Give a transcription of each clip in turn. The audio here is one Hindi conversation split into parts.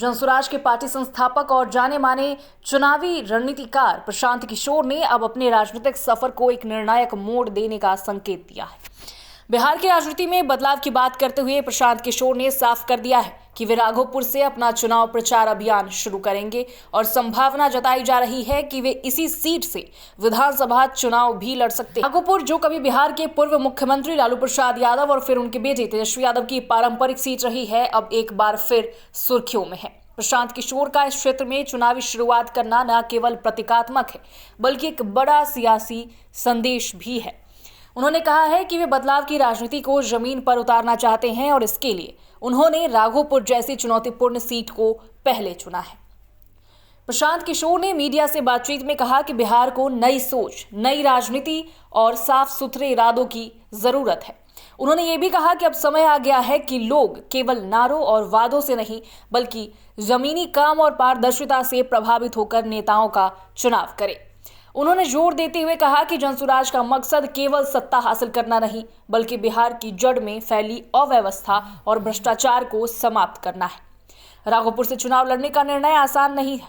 जनसुराज के पार्टी संस्थापक और जाने माने चुनावी रणनीतिकार प्रशांत किशोर ने अब अपने राजनीतिक सफर को एक निर्णायक मोड़ देने का संकेत दिया है। बिहार की राजनीति में बदलाव की बात करते हुए प्रशांत किशोर ने साफ कर दिया है कि वे राघोपुर से अपना चुनाव प्रचार अभियान शुरू करेंगे और संभावना जताई जा रही है कि वे इसी सीट से विधानसभा चुनाव भी लड़ सकते हैं। राघोपुर, जो कभी बिहार के पूर्व मुख्यमंत्री लालू प्रसाद यादव और फिर उनके बेटे तेजस्वी यादव की पारंपरिक सीट रही है, अब एक बार फिर सुर्खियों में है। प्रशांत किशोर का इस क्षेत्र में चुनावी शुरुआत करना न केवल प्रतीकात्मक है बल्कि एक बड़ा सियासी संदेश भी है। उन्होंने कहा है कि वे बदलाव की राजनीति को जमीन पर उतारना चाहते हैं और इसके लिए उन्होंने राघोपुर जैसी चुनौतीपूर्ण सीट को पहले चुना है। प्रशांत किशोर ने मीडिया से बातचीत में कहा कि बिहार को नई सोच, नई राजनीति और साफ सुथरे इरादों की जरूरत है। उन्होंने ये भी कहा कि अब समय आ गया है कि लोग केवल नारों और वादों से नहीं बल्कि जमीनी काम और पारदर्शिता से प्रभावित होकर नेताओं का चुनाव करें। उन्होंने जोर देते हुए कहा कि जनसुराज का मकसद केवल सत्ता हासिल करना नहीं बल्कि बिहार की जड़ में फैली अव्यवस्था और भ्रष्टाचार को समाप्त करना है। राघोपुर से चुनाव लड़ने का निर्णय आसान नहीं है।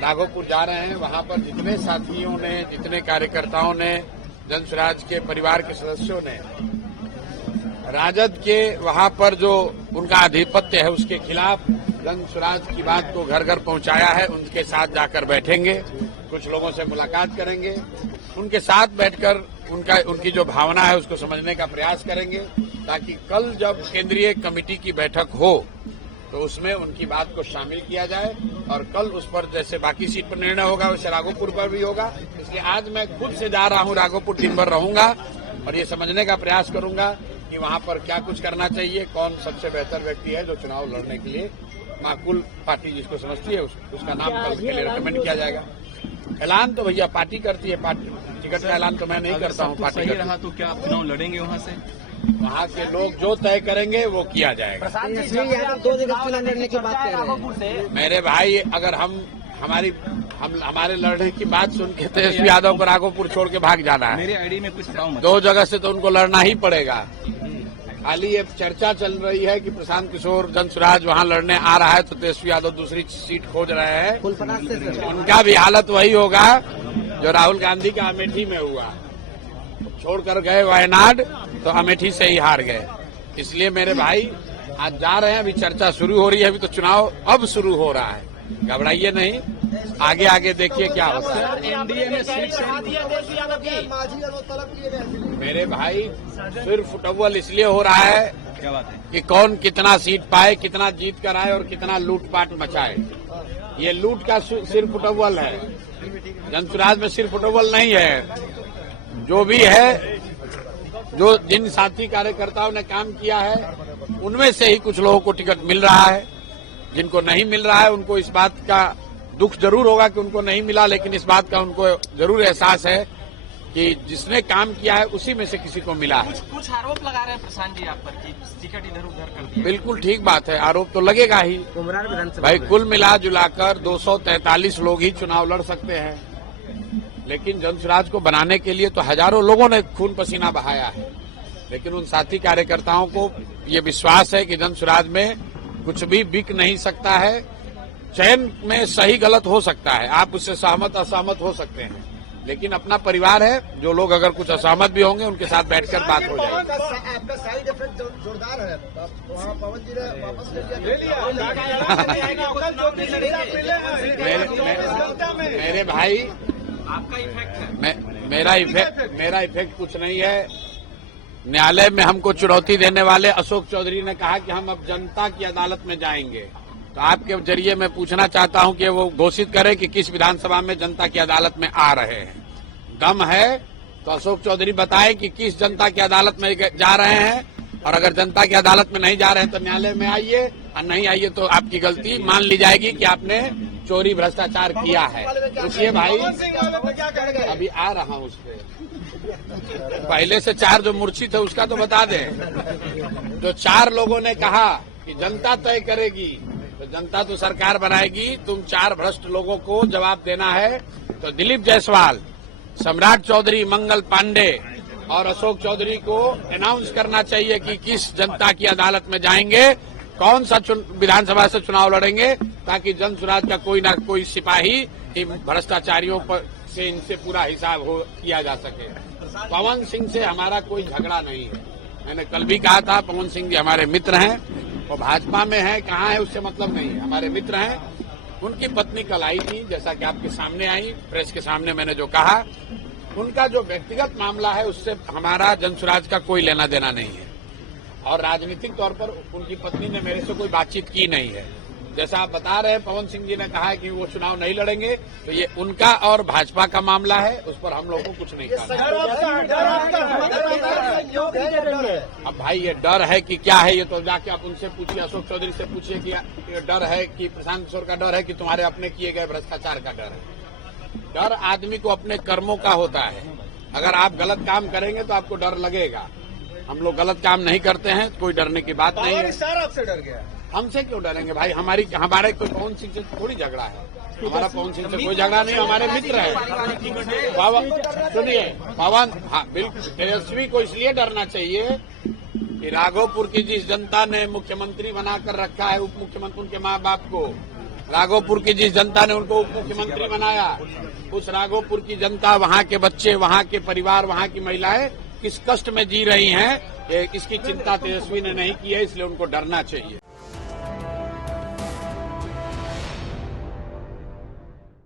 राघोपुर जा रहे हैं, वहां पर जितने साथियों ने, जितने कार्यकर्ताओं ने, जनसुराज के परिवार के सदस्यों ने राजद के वहां पर जो उनका आधिपत्य है उसके खिलाफ जनसुराज की बात को घर घर पहुंचाया है, उनके साथ जाकर बैठेंगे, कुछ लोगों से मुलाकात करेंगे, उनके साथ बैठकर उनकी जो भावना है उसको समझने का प्रयास करेंगे ताकि कल जब केंद्रीय कमेटी की बैठक हो तो उसमें उनकी बात को शामिल किया जाए और कल उस पर जैसे बाकी सीट पर निर्णय होगा वैसे राघोपुर पर भी होगा। इसलिए आज मैं खुद से जा रहा हूं, राघोपुर दिन भर रहूंगा और ये समझने का प्रयास करूंगा कि वहां पर क्या कुछ करना चाहिए, कौन सबसे बेहतर व्यक्ति है जो चुनाव लड़ने के लिए माकूल पार्टी जिसको समझती है उसका नाम कल के लिए रिकमेंड किया जाएगा। ऐलान तो भैया पार्टी करती है, पार्टी टिकट का ऐलान तो मैं नहीं करता हूँ। पार्टी सही रहा तो क्या आप चुनाव लड़ेंगे वहाँ से? वहाँ के लोग जो तय करेंगे वो किया जाएगा। दो जगह चुनाव लड़ने की बात कर रहे हैं मेरे भाई, अगर हमारे लड़ने की बात सुन के तेजस्वी यादव को राघोपुर छोड़ के भाग जाना है, मेरे आईडी में कुछ दो जगह से तो उनको लड़ना ही पड़ेगा। खाली ये चर्चा चल रही है कि प्रशांत किशोर जनसुराज वहां लड़ने आ रहा है तो तेजस्वी यादव दूसरी सीट खोज रहे हैं। उनका भी हालत वही होगा जो राहुल गांधी का अमेठी में हुआ, छोड़कर गए वायनाड तो अमेठी से ही हार गए। इसलिए मेरे भाई आज जा रहे हैं, अभी चर्चा शुरू हो रही है, अभी तो चुनाव अब शुरू हो रहा है, घबराइए नहीं, आगे आगे देखिए क्या होता है। एनडीए में सीट मेरे भाई सिर्फ फुटबॉल इसलिए हो रहा है क्या बात है कि कौन कितना सीट पाए, कितना जीत कर आए और कितना लूटपाट मचाए। ये लूट का सिर्फ फुटबॉल है, जनसुराज में सिर्फ फुटबॉल नहीं है। जो भी है, जो जिन साथी कार्यकर्ताओं ने काम किया है उनमें से ही कुछ लोगों को टिकट मिल रहा है, जिनको नहीं मिल रहा है उनको इस बात का दुख जरूर होगा कि उनको नहीं मिला, लेकिन इस बात का उनको जरूर एहसास है कि जिसने काम किया है उसी में से किसी को मिला है। कुछ आरोप लगा रहे हैं प्रशांत जी आप पर कि टिकट इधर उधर कर दिया। बिल्कुल ठीक बात है, आरोप तो लगेगा ही भाई। कुल मिला जुलाकर 243 लोग ही चुनाव लड़ सकते हैं, लेकिन जनसुराज को बनाने के लिए तो हजारों लोगों ने खून पसीना बहाया है। लेकिन उन साथी कार्यकर्ताओं को ये विश्वास है कि जनसुराज में कुछ भी बिक नहीं सकता है। चयन में सही गलत हो सकता है, आप उससे सहमत असहमत हो सकते हैं, लेकिन अपना परिवार है, जो लोग अगर कुछ असहमत भी होंगे उनके साथ बैठकर बात हो जाएगी। आपका साइड इफेक्ट जोरदार है, वहाँ पवन जी ने वापस ले लिया। मेरे भाई, आपका इफेक्ट है, मेरा इफेक्ट कुछ नहीं है। न्यायालय में हमको चुनौती देने वाले अशोक चौधरी ने कहा कि हम अब जनता की अदालत में जाएंगे, तो आपके जरिए मैं पूछना चाहता हूं कि वो घोषित करें कि किस विधानसभा में जनता की अदालत में आ रहे हैं। दम है तो अशोक चौधरी बताए कि किस जनता की अदालत में जा रहे हैं, और अगर जनता की अदालत में नहीं जा रहे हैं तो न्यायालय में आइए, और नहीं आइए तो आपकी गलती मान ली जाएगी कि आपने चोरी भ्रष्टाचार किया है। रुकिए भाई, अभी आ रहा हूं उस पर। पहले से 4 जो मूर्छित है उसका तो बता दें। जो 4 लोगों ने कहा कि जनता तय करेगी, तो जनता तो सरकार बनाएगी, तुम 4 भ्रष्ट लोगों को जवाब देना है। तो दिलीप जायसवाल, सम्राट चौधरी, मंगल पांडे और अशोक चौधरी को अनाउंस करना चाहिए कि किस जनता की अदालत में जाएंगे कौन सा विधानसभा से चुनाव लड़ेंगे ताकि जन स्वराज का कोई ना कोई सिपाही इन भ्रष्टाचारियों पर से इनसे पूरा हिसाब किया जा सके। पवन सिंह से हमारा कोई झगड़ा नहीं है। मैंने कल भी कहा था, पवन सिंह जी हमारे मित्र हैं, वो भाजपा में है, कहाँ है उससे मतलब नहीं है, हमारे मित्र हैं। उनकी पत्नी कल आई थी, जैसा कि आपके सामने आई, प्रेस के सामने मैंने जो कहा, उनका जो व्यक्तिगत मामला है उससे हमारा जन स्वराज का कोई लेना देना नहीं है। और राजनीतिक तौर पर उनकी पत्नी ने मेरे से कोई बातचीत की नहीं है। जैसा आप बता रहे हैं, पवन सिंह जी ने कहा है कि वो चुनाव नहीं लड़ेंगे, तो ये उनका और भाजपा का मामला है, उस पर हम लोगों को कुछ नहीं करना। अब भाई ये डर है कि क्या है, ये तो जाके आप उनसे पूछिए, अशोक चौधरी से पूछिए कि ये डर है कि प्रशांत किशोर का डर है कि तुम्हारे अपने किए गए भ्रष्टाचार का डर है। डर आदमी को अपने कर्मों का होता है। अगर आप गलत काम करेंगे तो आपको डर लगेगा। हम लोग गलत काम नहीं करते हैं, कोई डरने की बात नहीं है। आपसे डर गया, हमसे क्यों डरेंगे भाई? हमारे कोई पवन सिंह से थोड़ी झगड़ा है। हमारा पवन सिंह से कोई झगड़ा नहीं, हमारे मित्र है। सुनिए, पवन, हाँ बिल्कुल, तेजस्वी को इसलिए डरना चाहिए कि राघोपुर की जिस जनता ने मुख्यमंत्री बनाकर रखा है, उप मुख्यमंत्री, उनके माँ बाप को, राघोपुर की जिस जनता ने उनको उप मुख्यमंत्री बनाया, उस राघोपुर की जनता, वहाँ के बच्चे, वहाँ के परिवार, वहाँ की महिलाएं किस कष्ट में जी रही हैं, इसकी चिंता तेजस्वी ने नहीं की है, इसलिए उनको डरना चाहिए।